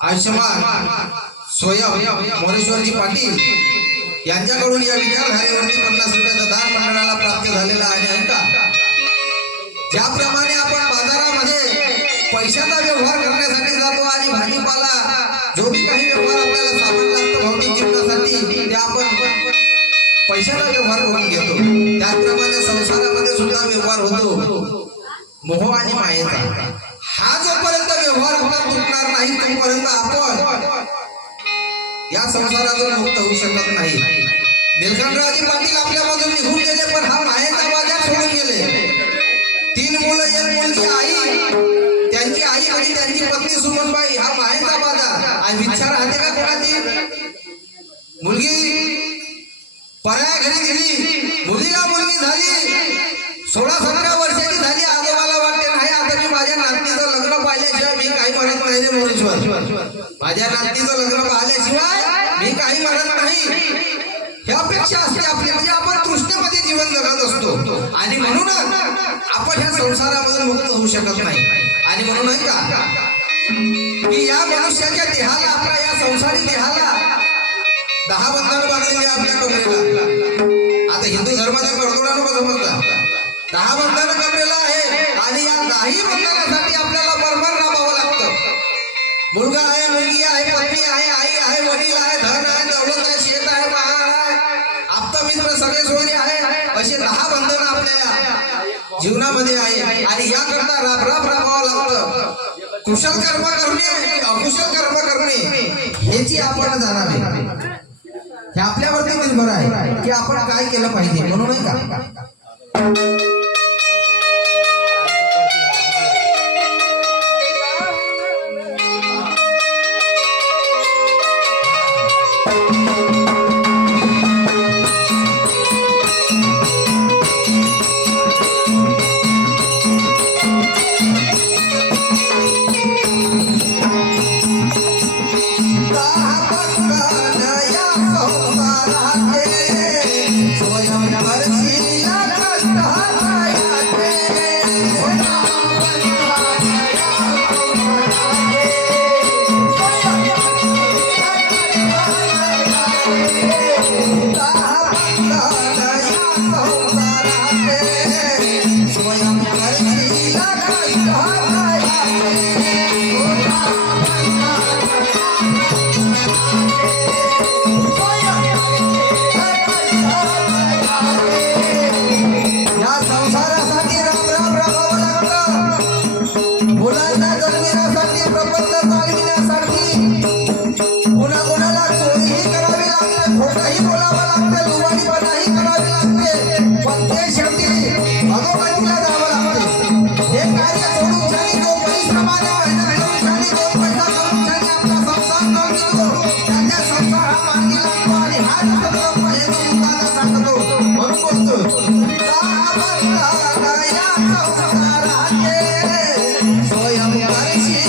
आयुष्यमान स्वयं मोरेश्वरजी पाटील यांच्याकडून या विचारधारेवरती 50 रुपयाचा दान मंडळाला प्राप्त झालेला आहे. ऐका, ज्याप्रमाणे आपण बाजारामध्ये पैशाचा व्यवहार करण्यासाठी जातो आणि भाजीपाला जो भी काही व्यवहार आपल्याला सामान लागतं भौतिक जीवनासाठी ते आपण पैशाचा व्यवहार करून घेतो, त्याचप्रमाणे संसारामध्ये सुद्धा व्यवहार होतो मोह आणि मायेचा. हा जोपर्यंत व्यवहार आपला तुटणार नाही तोपर्यंत आपण या संसारातून मुक्त होऊ शकत नाही. निलकंठरावजी पाटील आपल्यामधून निघून गेले, पण हा मायेचा बाजार सोडून गेले. 3 मुलं, 1 मुलगी, आई, त्यांची आई आणि त्यांची पत्नी सुमनबाई, हा मायेचा बाजार. आणि विचार राहते का कोणाची? मुलगी पराया घरी गेली, मुलीला मुलगी झाली, 16-17 वर्षाची झाली. आजोबाला वाटते नाही आता मी माझ्या नातीचं लग्न पाहिल्याशिवाय मी काही म्हणत नाही रे मोरेश्वर, माझ्या नातीचं लग्न पाहिल्याशिवाय मी काही म्हणत नाही. ही अपेक्षा असते आपली, म्हणजे आपण तृष्णेमध्ये जीवन जगत असतो आणि म्हणूनच आपण ह्या संसारामधून मुक्त होऊ शकत नाही. आणि म्हणून नाही का की या मनुष्याच्या देहाला, आपल्या या संसारी देहाला 10 बंधनं बांधलेली आपल्या कमरेला. आता हिंदू धर्माच्या कर्तुळानं समजता 10 बंधनं कमरेला आहे आणि या 10 बंधनासाठी आपल्याला बरोबर राबावं लागतं. मुलगा आहे, मुलगी आहे, पत्नी आहे, आई आहे, वडील आहे, धन आहे, दौलत आहे, शेत आहे, महाल आहे, आप्तमित्र, सगळे सोयरे आहे, असे 10 बंधनं आपल्या जीवनामध्ये आहे. आणि याकरता राबावं लागतं. कुशल कर्म करणे, अकुशल कर्म करणे ह्याची आपण जाणावे. हे आपल्यावरती निर्भर आहे की आपण काय केलं पाहिजे. म्हणून नाही का स्वयं हे तुम्हाला सांगतो म्हणून बोलतो या संसाराचे स्वयं करशील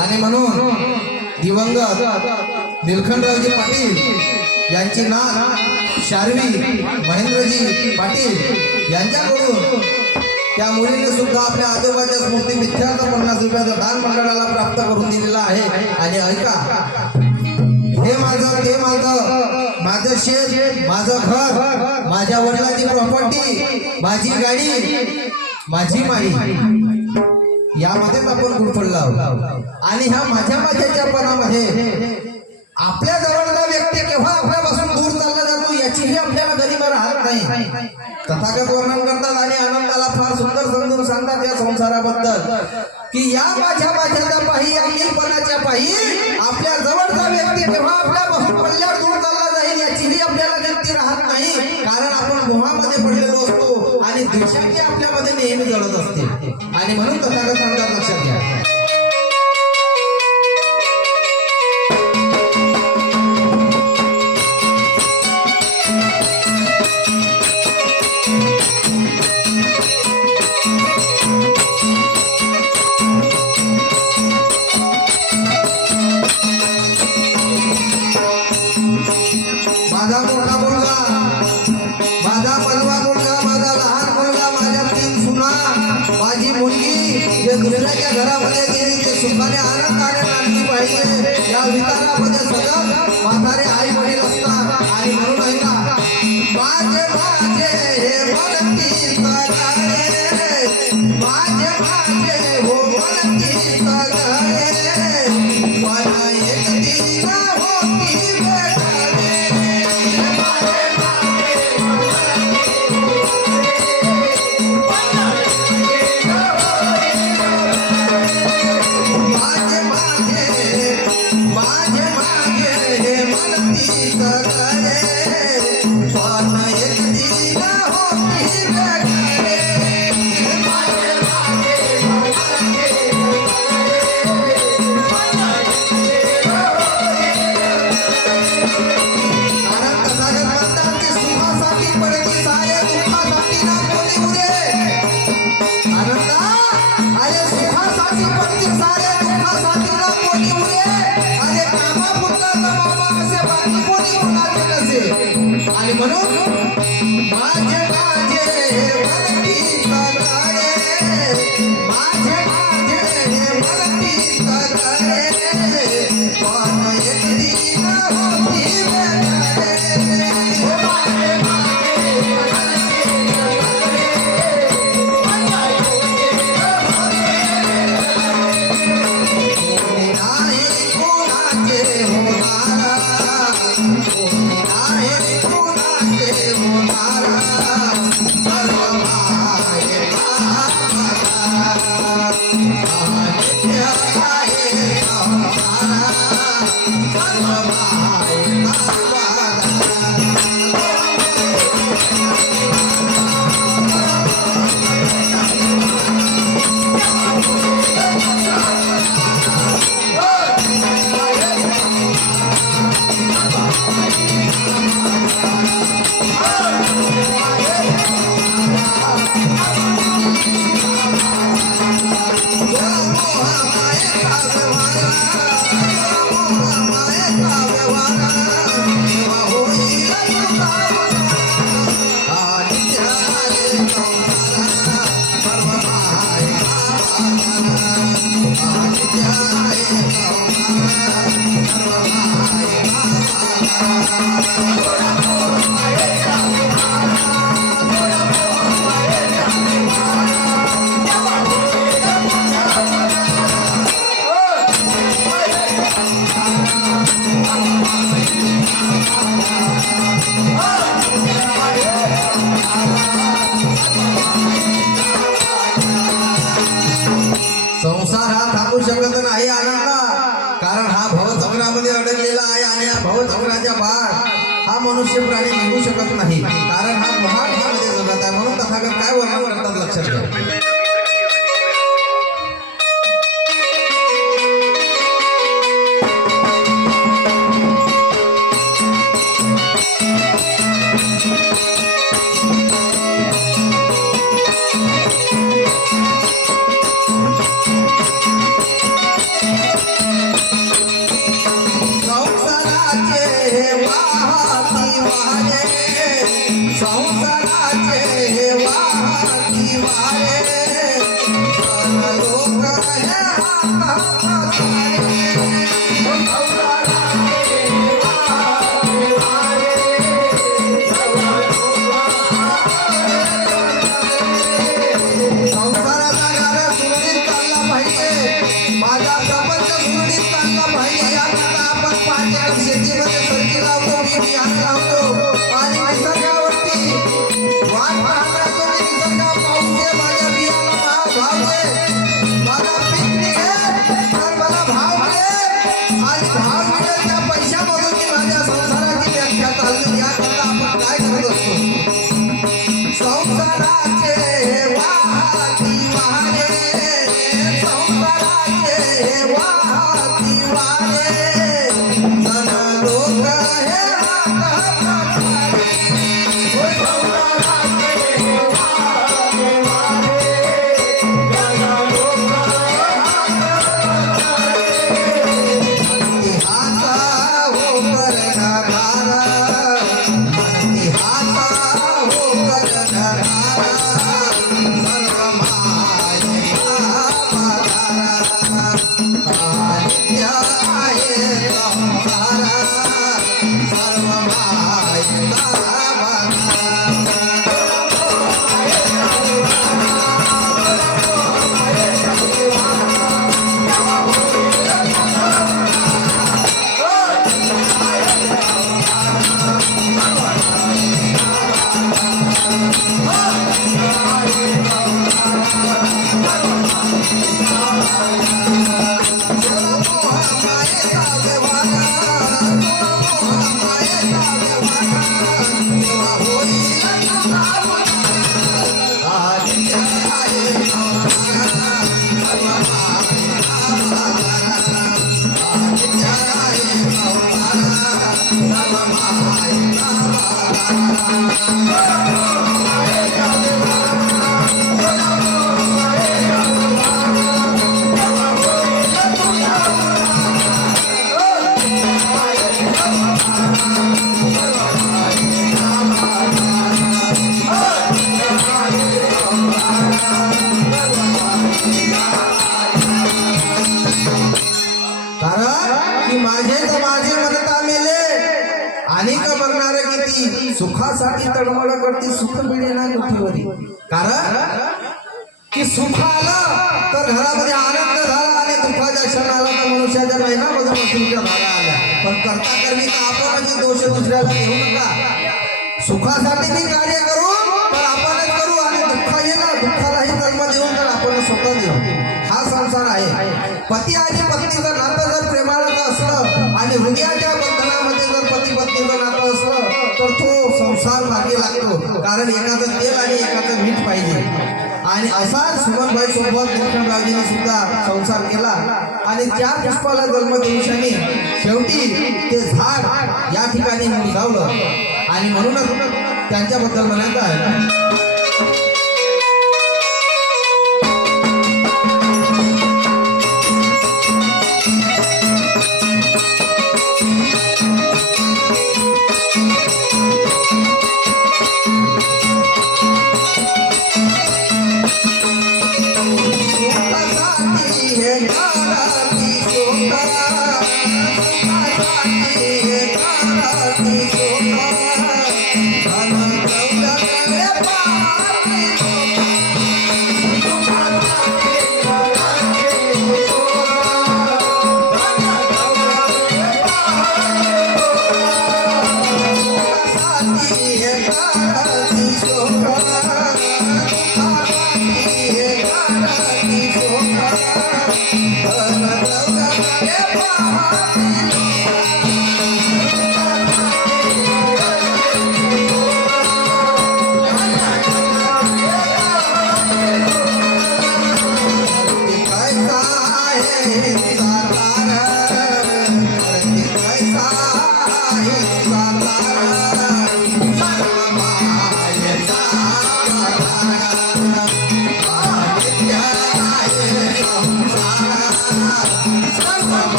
आणि म्हणून दिवंगत निलखंडरावजी पाटील यांची नात शार्वी महेंद्रजी पाटील यांच्याकडून त्या मुलीने सुद्धा आपल्या आजोबाच्या स्मृती मिथ्यार्थ 50 रुपयाचं दान मंडळाला प्राप्त करून दिलेलं आहे. आणि ऐका, हे माझं ते माझं, माझं शेत, माझं घर, माझ्या वडिलांची प्रॉपर्टी, माझी गाडी, माझी माई, यामध्येच आपण गुरफडलो आहोत. आणि ह्या माझ्याच्या पणामध्ये आपल्या जवळचा व्यक्ती केव्हा आपल्यापासून दूर चालला जातो याचीही आपल्याला गरीब राहत नाही. तथागत वर्णन करतात आणि आनंदाला फार सुंदर समजून सांगतात या संसाराबद्दल की या माझ्याच्या पायी, या मीपणाच्या पायी आपल्या जवळचा व्यक्ती केव्हा आपल्यापासून पल्ल्यावर दूर चालला जाईल याचीही आपल्याला गणती राहत नाही. कारण आपण मोहामध्ये पडलेलो असतो आणि द्वेषाची आपल्यामध्ये नेहमी जळत असते. आणि म्हणून तथागत सांगतात, लक्षात घ्या, माझा मोठा मुलगा, माझा पलवा मुलगा, माझा लहान मुलगा, माझ्या 3 सुना, माझी मुलगी जे दुसऱ्याच्या घरामध्ये गेली ते सुखाने आनंदाने नांदली पाहिजे या विचारामध्ये सतत म्हातारे आई वडील असतात. आणि म्हणून ऐका, माझे माझे हे मनती सगळे, माझे माझे हो मनती सगळे, पण एक दिन होती भेटणे. आणि म्हणून माझे माझे वरती सगळे, माझे माझे वरती सगळे, पण एक दिन होती भेटणे. संसार हा थांबू शकत नाही आनंदा, कारण हा भवचक्रामध्ये अडकलेला आहे आणि या भवचक्राच्या बाहेर हा मनुष्य प्राणी निघू शकत नाही, कारण हा महाभारतामध्ये जगत आहे. म्हणून तथागत काय वर्णन करतात लक्षात घ्या. सुखासाठी तळमळ करते सुख मिळे ना कुठेवरी, कारण की सुख आलं तर घरामध्ये आनंद झाला आणि दुःखाच्या क्षण आला तर मनुष्याच्या महिनामध्ये मसूरच्या धारा आल्या. पण करता करवी तर आपण म्हणजे दोष दुसऱ्याला घेऊ नका. सुखासाठी मी कार्य करू तर आपणच करू आणि दुःख येईल दुःखालाही जन्म देऊन तर आपण स्वतः देऊ. हा संसार आहे. पती आणि पत्नीचं नातं जर प्रेमाचं असलं आणि हृदयाच्या बंधनामध्ये जर पती पत्नीचं नातं असलं तर तो संसार मार्गी लागतो. कारण एकाचं तेल आणि एकाचं मीठ पाहिजे. आणि असा सुमनबाई सोबत लक्ष्मणरावजीने सुद्धा संसार केला आणि 4 पुष्पाला जन्म देऊशाने शेवटी ते झाड या ठिकाणी मुरझावलं. आणि म्हणूनच त्यांच्याबद्दल म्हणायचं आहे.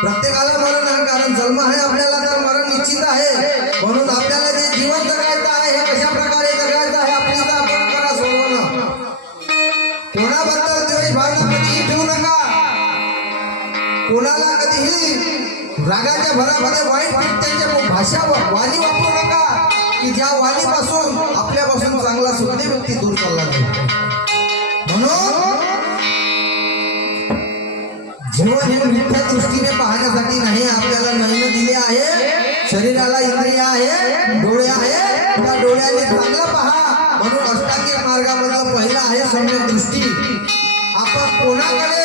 प्रत्येकाला मरण आहे, कारण जन्म आहे आपल्याला तर मरण निश्चित आहे. म्हणून आपल्याला जे जीवन जगायचं आहे हे कशा प्रकारे जगायचं आहे आपली तर आपण करा सोडवणं. कोणाबद्दल द्वेष भावना कधीही ठेवू नका. कोणाला कधीही रागाच्या भरामध्ये वाईट त्यांच्या भाषा वाणी वापरू नका की ज्या वाणीपासून आपल्यापासून चांगला सुज्ञ व्यक्ती दूर चालला जाईल. म्हणून जीवन हे मिथ्या दृष्टीने पाहण्यासाठी नाही. आपल्याला नयन दिले आहे, शरीराला इंद्रिय आहे, डोळे आहे, त्या डोळ्याने चांगला पहा. म्हणून अष्टांगिक मार्गामधलं पहिलं आहे सम्यक दृष्टी. आपण कोणाकडे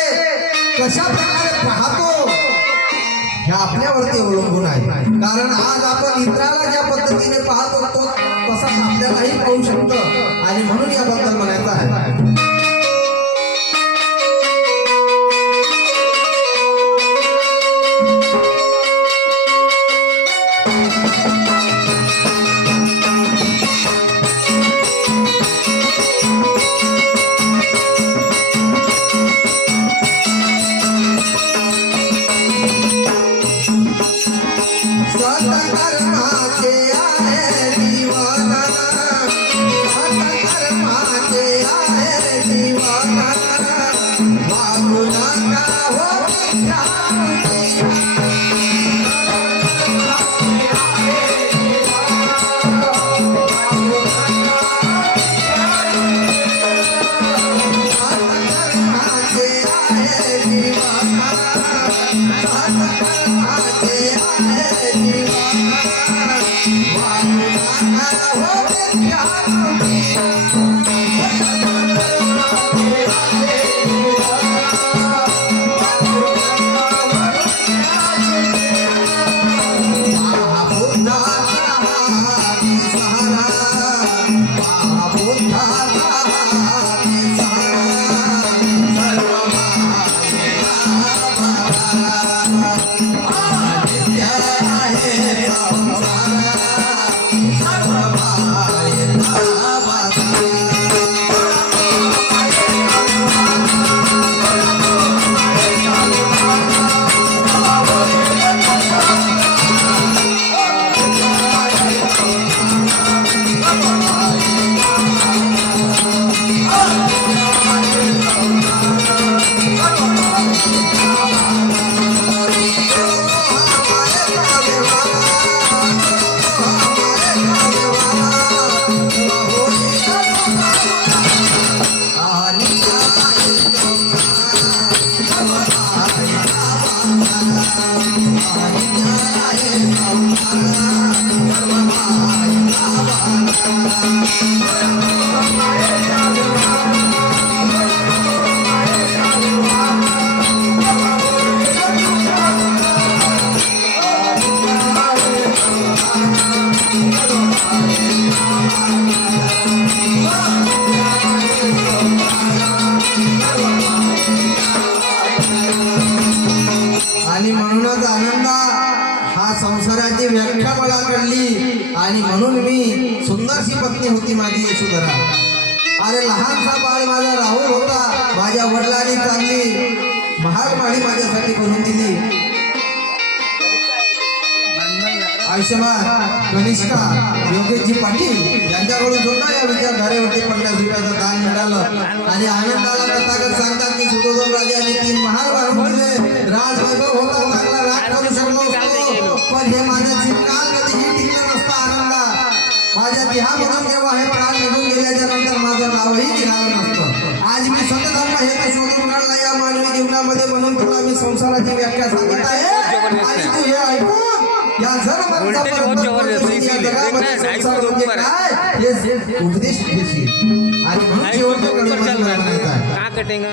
कशा प्रकारे पाहतो हे आपल्यावरती अवलंबून आहे. कारण आज आपण इतराला ज्या पद्धतीने पाहतो तो तसाच आपल्यालाही पाहू शकतो. आणि म्हणून याबद्दल म्हणायचं आहे. आणि म्हणूनच आनंदा हा संसाराची व्याख्या मला कळली आणि म्हणून मी सुंदरशी पत्नी होती माझी यशोधरा. अरे लहानसा बाळ माझा राहुल होता, माझ्या वडिलांनी चांगली महाल माडी माझ्यासाठी करून दिली. आयुष्यभर कनिष्का योगेशजी पाटील यांच्याकडून सुद्धा या विचारधारेवरती 50 रुपयाचं दान मिळालं. आणि आनंदाला तथागत सांगतात की सुधोधन राजाने 3 महाल बांधून दिले. राजवैभव होता, चांगला राज करू शकलो असतो, पण हे माझ्या जीवनात कधीही टिकलं नसतं. आनंदा माझ्या देहामधून जेव्हा हे प्राण निघून गेल्याच्या नंतर माझं नावही दिलं नसतं. आज मी स्वतःधर्म हे शोधून काढला या मानवी जीवनामध्ये, म्हणून तुला मी संसाराची व्याख्या सांगत आहे. आणि तू हे ऐकून या उपदेश घेशील आणि म्हणून शेवटचं का कटेंगा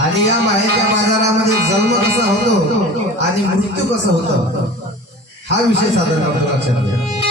आणि या माहेरच्या बाजारामध्ये जन्म कसा होतो आणि मृत्यू कसा होतो हा विषय सादर करतो लक्षात घ्या.